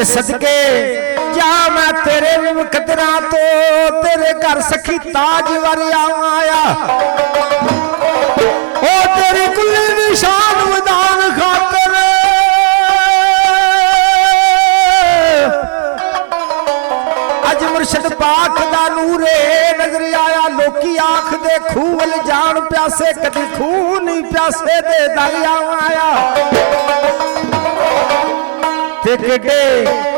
तेरे सदके जा मैं तेरे मुकदरा तो तेरे घर सखी ताज वर आया ओ तेरी कुल्ली निशान मैदान खातर अज मुर्शद पाक दा नूरे नजर आया लोकी आख दे खूवल जान प्यासे कदी खूह नहीं प्यासे दे दरिया आया ते किडे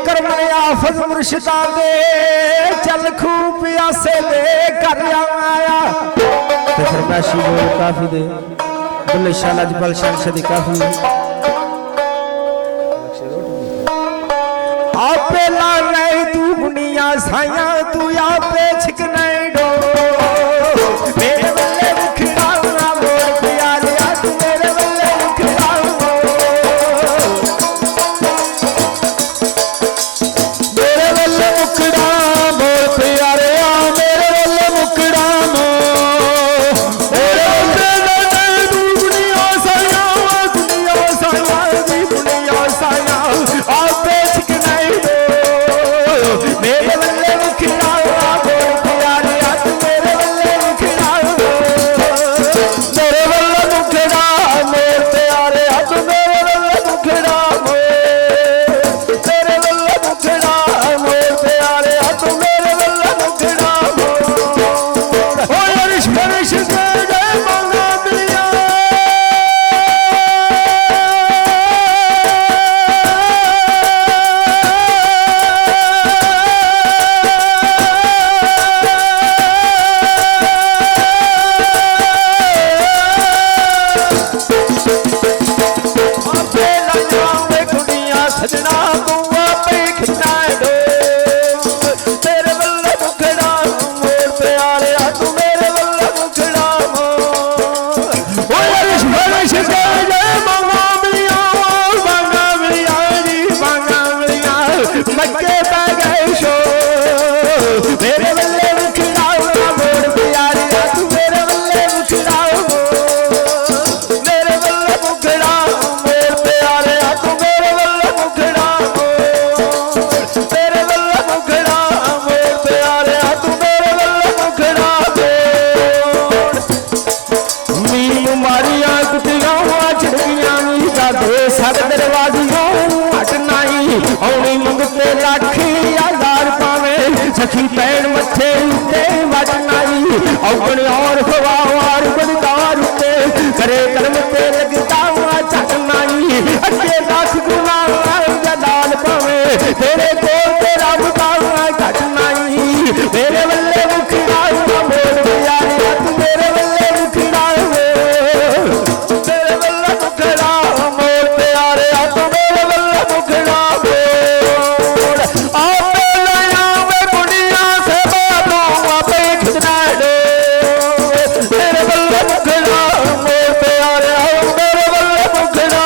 करम ने आफज मुर्शिदा दे चल खूह प्यासे दे कर आया ते फरमाशी वो काफी दे बुल्ले शाह लजपल शमशदी काफी आपे ला रही तू बुनिया साया तू आपे छिकना डो मेरे बल्ले मुखड़ा मोर प्यारे तू मेरे बल्ले मुखड़ा मेरे बल्ले मुखड़ा मोर प्यारे मेरे बल्ले मुखड़ा मेरे बल्ले तू बुनिया साया दी बुनिया साया आपे छिकना मेरे बल्ले मुखड़ा मोर प्यारे तू मेरे बल्ले मुखड़ा मेरे बल्ले मुखड़ा मोर प्यारे तू मेरे बल्ले मुखड़ा तेरे बल्ले मुखड़ा मोर प्यारे तू मेरे बल्ले मुखड़ा ओ रिश रिश से जय मंगा मिलिया सजना तू आपे खिंचा डो तेरे बल्ले मुखड़ा मोर प्यारे तू मेरे बल्ले मुखड़ा ओ रिश रिश से जय मंगा मिलिया जी मंगा मिलिया मक्के पै गए शो मेरे बल्ले मुखड़ा मोर प्यारे तू मेरे बल्ले मुखड़ा मेरे बल्ले मुखड़ा मोर प्यारे तू मेरे बल्ले मुखड़ा तेरे बल्ले मुखड़ा मोर प्यारे तू मेरे बल्ले मुखड़ा मीनू मारिया कुटियां चिड़ियां नी जादे सद दरवाजियों हटनाई औनी मंगते लाख हजार पावे सखी पैण मथे उत्ते वटनाई औगण और खवार बड़दार उत्ते करे कर्म ते लगता चटनाई अगे लाख गुना जलाल पावे तेरे कोल तेरा बुतावा घटनाई मेरे बल्ले मुखड़ा मोर प्यारे तू मेरे बल्ले मुखड़ा तेरे बल्ले मुखड़ा मोर प्यारे तू मेरे बल्ले मुखड़ा आपे लाया वे बुनिया से बातों आपे खिंचना डो तेरे बल्ले मुखड़ा मोर प्यारे मेरे बल्ले मुखड़ा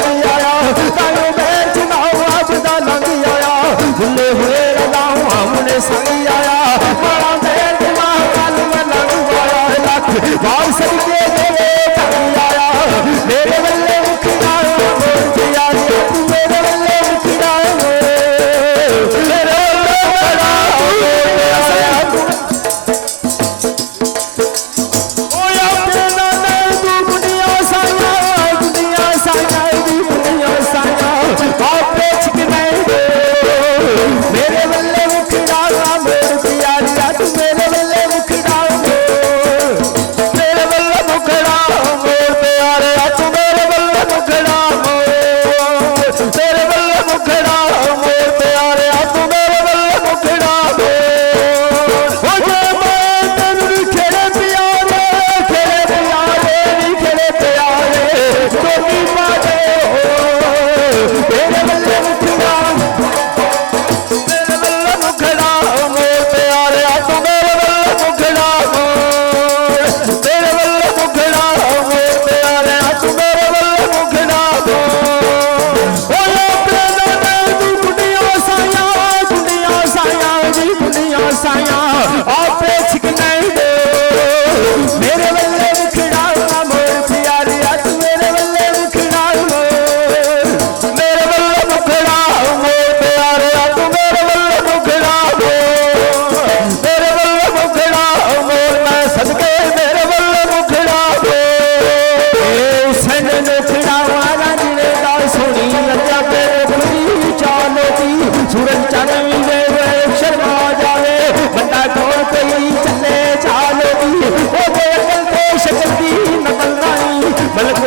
लंघ आया तायो बैर चुनाव आपदा लंघ आया भुले हुए रजाऊ हमने संग आया मारा बैर चुनाव में लंघ आया लख बाल सदके देवे तंग आया मेरे बल्ले मुखड़ा मोर दिया तू मेरे बल्ले मुखड़ा मेरे बल्ले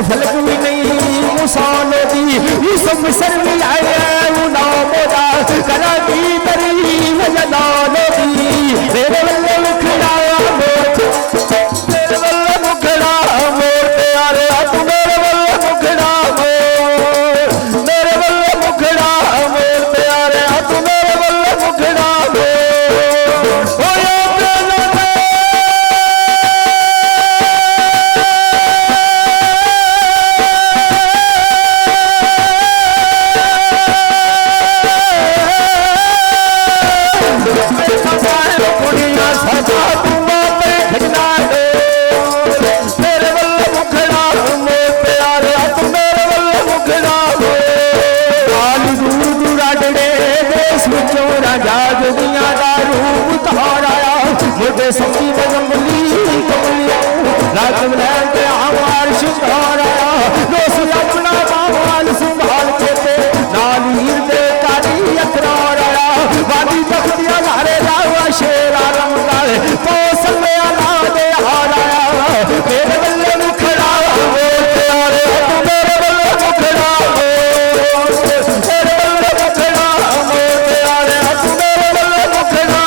फलक भी नहीं मुसानो दी यूसुफ मिस्र में आए उना मोदा करा की तरी वजनानो दी मेरे बल्ले मुखड़ा मोर मेरे बल्ले मुखड़ा मोर प्यारे तू मेरे बल्ले मुखड़ा मोर मेरे बल्ले मुखड़ा मोर प्यारे तू मेरे बल्ले मुखड़ा मोर ओ या सब्जी बजमली कमलिया रात में ते आवार शिकार आया दोस्त अपना बावाल संभाल के ते नालीर दे कारी अखरार आया वादी तख्तिया घरे लावा शेर आलम काले पोसल में आला दे हार आया मेरे बल्ले मुखड़ा मोर प्यारे तू मेरे बल्ले मुखड़ा मोर मेरे बल्ले मुखड़ा मोर प्यारे तू मेरे बल्ले मुखड़ा